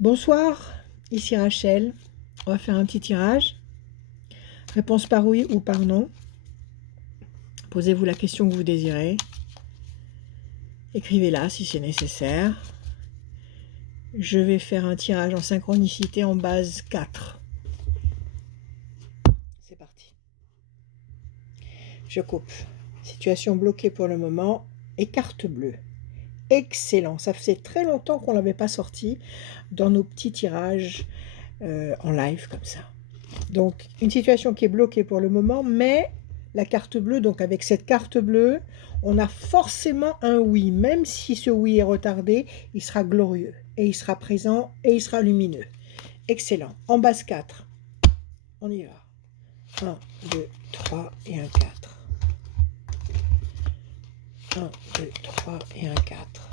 Bonsoir, ici Rachel. On va faire un petit tirage. Réponse par oui ou par non. Posez-vous la question que vous désirez. Écrivez-la si c'est nécessaire. Je vais faire un tirage en synchronicité en base 4. C'est parti. Je coupe. Situation bloquée pour le moment. Et carte bleue. Excellent. Ça faisait très longtemps qu'on ne l'avait pas sorti dans nos petits tirages en live comme ça. Donc, une situation qui est bloquée pour le moment, mais la carte bleue, donc avec cette carte bleue, on a forcément un oui. Même si ce oui est retardé, il sera glorieux, et il sera présent, et il sera lumineux. Excellent. En base 4, on y va. 1, 2, 3 et un 4. 1, 2, 3 et un 4.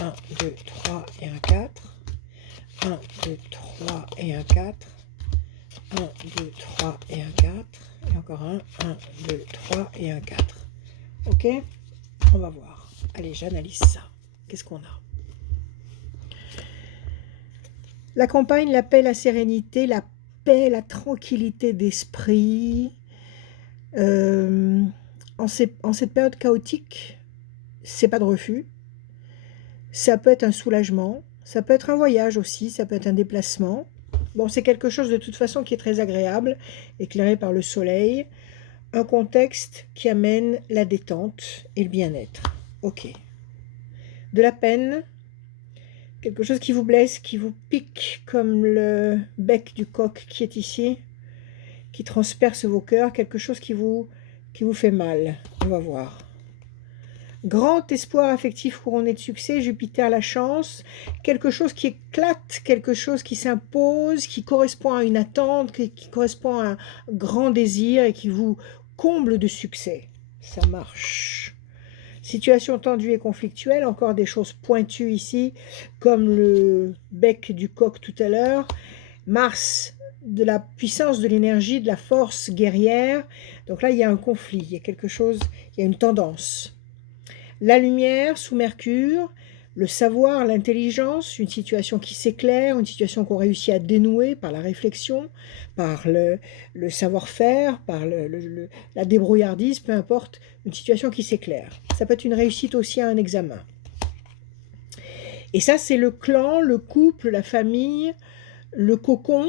1, 2, 3 et un 4. 1, 2, 3 et un 4. 1, 2, 3 et un 4. Et encore un. 1, 2, 3 et un 4. Ok? On va voir. Allez, j'analyse ça. Qu'est-ce qu'on a? La campagne, la paix, la sérénité, la paix, la tranquillité d'esprit. En cette période chaotique, c'est pas de refus. Ça peut être un soulagement. Ça peut être un voyage aussi. Ça peut être un déplacement. Bon, c'est quelque chose de toute façon qui est très agréable, éclairé par le soleil. Un contexte qui amène la détente et le bien-être. Ok. De la peine, quelque chose qui vous blesse, qui vous pique comme le bec du coq qui est ici, qui transperce vos cœurs, quelque chose qui vous fait mal. On va voir. Grand espoir affectif couronné de succès, Jupiter la chance, quelque chose qui éclate, quelque chose qui s'impose, qui correspond à une attente, qui correspond à un grand désir et qui vous comble de succès. Ça marche. Situation tendue et conflictuelle, encore des choses pointues ici, comme le bec du coq tout à l'heure. Mars, de la puissance, de l'énergie, de la force guerrière. Donc là, il y a un conflit, il y a quelque chose, il y a une tendance. La lumière sous Mercure, le savoir, l'intelligence, une situation qui s'éclaire, une situation qu'on réussit à dénouer par la réflexion, par le savoir-faire, par la débrouillardise, peu importe, une situation qui s'éclaire. Ça peut être une réussite aussi à un examen. Et ça, c'est le clan, le couple, la famille, le cocon.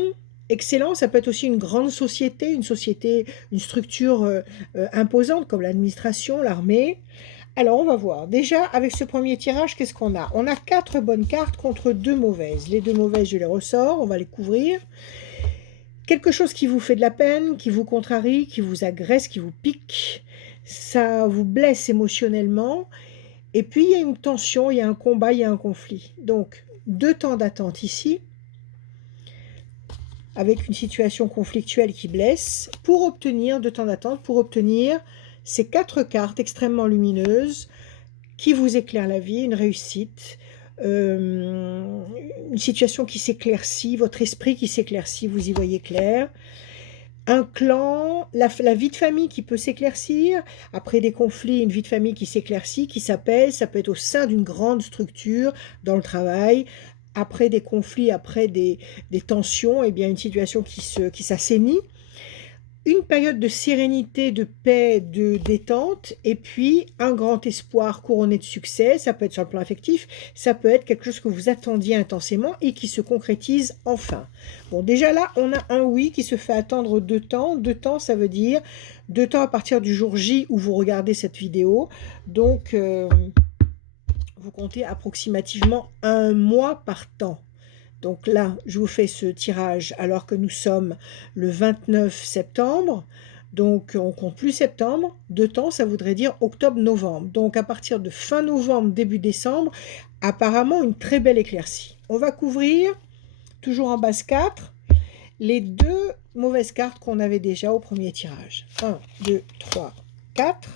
Excellent, ça peut être aussi une grande société, une structure imposante comme l'administration, l'armée. Alors, on va voir. Déjà, avec ce premier tirage, qu'est-ce qu'on a? On a 4 bonnes cartes contre 2 mauvaises. Les 2 mauvaises, je les ressors, on va les couvrir. Quelque chose qui vous fait de la peine, qui vous contrarie, qui vous agresse, qui vous pique. Ça vous blesse émotionnellement. Et puis, il y a une tension, il y a un combat, il y a un conflit. Donc, 2 temps d'attente ici, avec une situation conflictuelle qui blesse, pour obtenir 2 temps d'attente, pour obtenir ces 4 cartes extrêmement lumineuses qui vous éclairent la vie, une réussite, une situation qui s'éclaircit, votre esprit qui s'éclaircit, vous y voyez clair. Un clan, la vie de famille qui peut s'éclaircir, après des conflits, une vie de famille qui s'éclaircit, qui s'apaise, ça peut être au sein d'une grande structure, dans le travail, après des conflits, après des tensions, et bien une situation qui s'assainit. Une période de sérénité, de paix, de détente, et puis un grand espoir couronné de succès. Ça peut être sur le plan affectif, ça peut être quelque chose que vous attendiez intensément et qui se concrétise enfin. Bon, déjà là, on a un oui qui se fait attendre 2 temps. 2 temps, ça veut dire 2 temps à partir du jour J où vous regardez cette vidéo. Donc, vous comptez approximativement 1 mois par temps. Donc là, je vous fais ce tirage alors que nous sommes le 29 septembre. Donc, on compte plus septembre. 2 temps, ça voudrait dire octobre-novembre. Donc, à partir de fin novembre, début décembre, apparemment une très belle éclaircie. On va couvrir, toujours en base 4, les 2 mauvaises cartes qu'on avait déjà au premier tirage. 1, 2, 3, 4.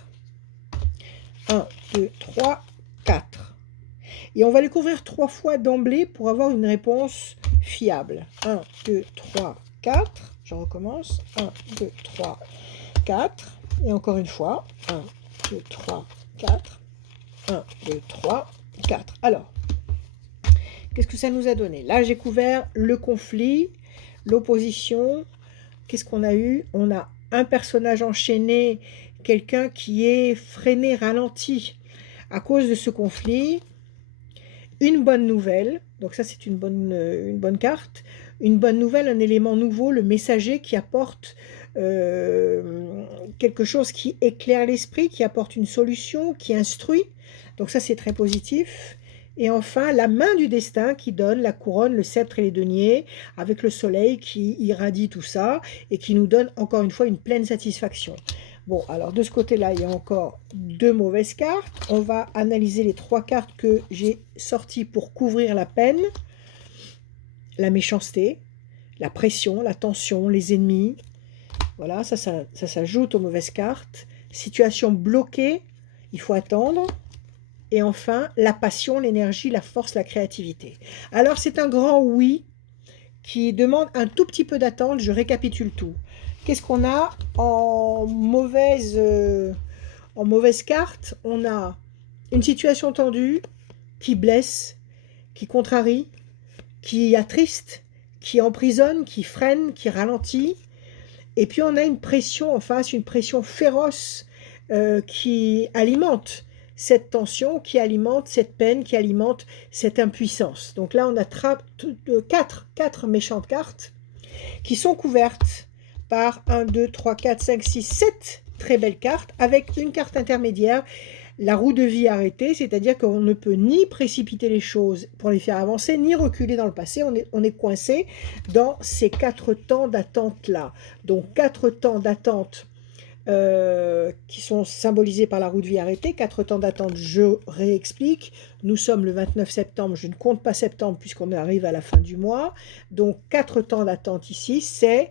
1, 2, 3, 4. Et on va les couvrir 3 fois d'emblée pour avoir une réponse fiable. 1, 2, 3, 4. Je recommence. 1, 2, 3, 4. Et encore une fois. 1, 2, 3, 4. 1, 2, 3, 4. Alors, qu'est-ce que ça nous a donné? Là, j'ai couvert le conflit, l'opposition. Qu'est-ce qu'on a eu? On a un personnage enchaîné, quelqu'un qui est freiné, ralenti à cause de ce conflit. Une bonne nouvelle, donc ça c'est une bonne carte. Une bonne nouvelle, un élément nouveau, le messager qui apporte quelque chose qui éclaire l'esprit, qui apporte une solution, qui instruit. Donc ça c'est très positif. Et enfin, la main du destin qui donne la couronne, le sceptre et les deniers, avec le soleil qui irradie tout ça et qui nous donne encore une fois une pleine satisfaction. Bon, alors de ce côté-là, il y a encore 2 mauvaises cartes. On va analyser les 3 cartes que j'ai sorties pour couvrir la peine. La méchanceté, la pression, la tension, les ennemis. Voilà, ça s'ajoute aux mauvaises cartes. Situation bloquée, il faut attendre. Et enfin, la passion, l'énergie, la force, la créativité. Alors, c'est un grand oui qui demande un tout petit peu d'attente. Je récapitule tout. Qu'est-ce qu'on a en mauvaise carte? On a une situation tendue qui blesse, qui contrarie, qui attriste, qui emprisonne, qui freine, qui ralentit. Et puis, on a une pression en face, une pression féroce qui alimente cette tension, qui alimente cette peine, qui alimente cette impuissance. Donc là, on a 4 méchantes cartes qui sont couvertes par 1, 2, 3, 4, 5, 6, 7 très belles cartes, avec une carte intermédiaire, la roue de vie arrêtée, c'est-à-dire qu'on ne peut ni précipiter les choses pour les faire avancer, ni reculer dans le passé, on est coincé dans ces 4 temps d'attente-là. Donc 4 temps d'attente qui sont symbolisés par la roue de vie arrêtée. 4 temps d'attente, je réexplique. Nous sommes le 29 septembre, je ne compte pas septembre puisqu'on arrive à la fin du mois. Donc 4 temps d'attente ici, c'est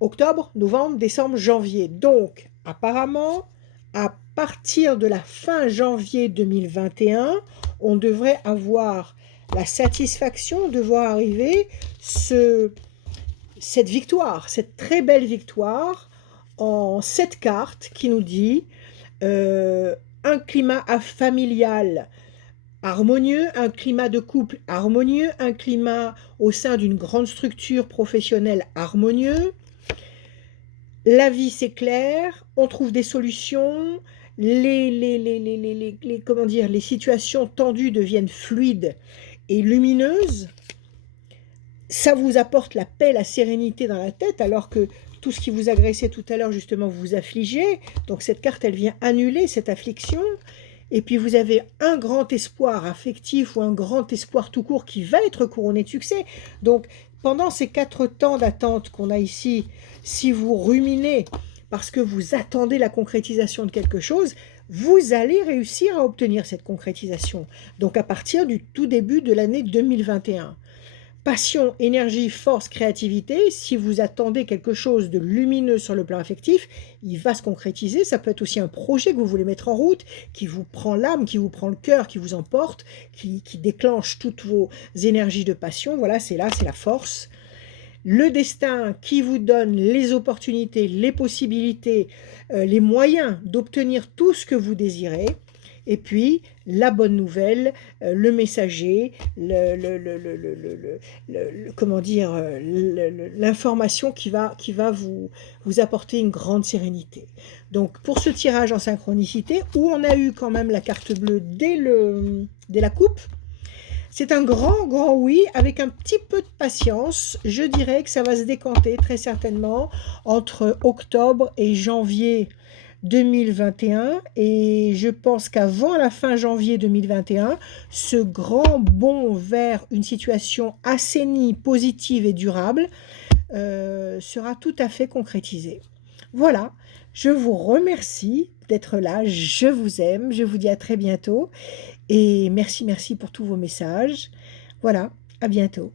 octobre, novembre, décembre, janvier. Donc apparemment, à partir de la fin janvier 2021, on devrait avoir la satisfaction de voir arriver cette victoire, cette très belle victoire en 7 cartes qui nous dit un climat familial harmonieux, un climat de couple harmonieux, un climat au sein d'une grande structure professionnelle harmonieux. La vie s'éclaire, on trouve des solutions, comment dire, les situations tendues deviennent fluides et lumineuses. Ça vous apporte la paix, la sérénité dans la tête, alors que tout ce qui vous agressait tout à l'heure, justement, vous affligez. Donc cette carte, elle vient annuler cette affliction. Et puis vous avez un grand espoir affectif ou un grand espoir tout court qui va être couronné de succès. Donc pendant ces 4 temps d'attente qu'on a ici, si vous ruminez parce que vous attendez la concrétisation de quelque chose, vous allez réussir à obtenir cette concrétisation. Donc à partir du tout début de l'année 2021. Passion, énergie, force, créativité, si vous attendez quelque chose de lumineux sur le plan affectif, il va se concrétiser. Ça peut être aussi un projet que vous voulez mettre en route, qui vous prend l'âme, qui vous prend le cœur, qui vous emporte, qui déclenche toutes vos énergies de passion. Voilà, c'est là, c'est la force. Le destin qui vous donne les opportunités, les possibilités, les moyens d'obtenir tout ce que vous désirez. Et puis, la bonne nouvelle, le messager, comment dire, l'information qui va vous apporter une grande sérénité. Donc, pour ce tirage en synchronicité, où on a eu quand même la carte bleue dès la coupe, c'est un grand oui, avec un petit peu de patience. Je dirais que ça va se décanter très certainement entre octobre et janvier 2021, et je pense qu'avant la fin janvier 2021, ce grand bond vers une situation assainie, positive et durable sera tout à fait concrétisé. Voilà, je vous remercie d'être là, je vous aime, je vous dis à très bientôt, et merci pour tous vos messages. Voilà, à bientôt.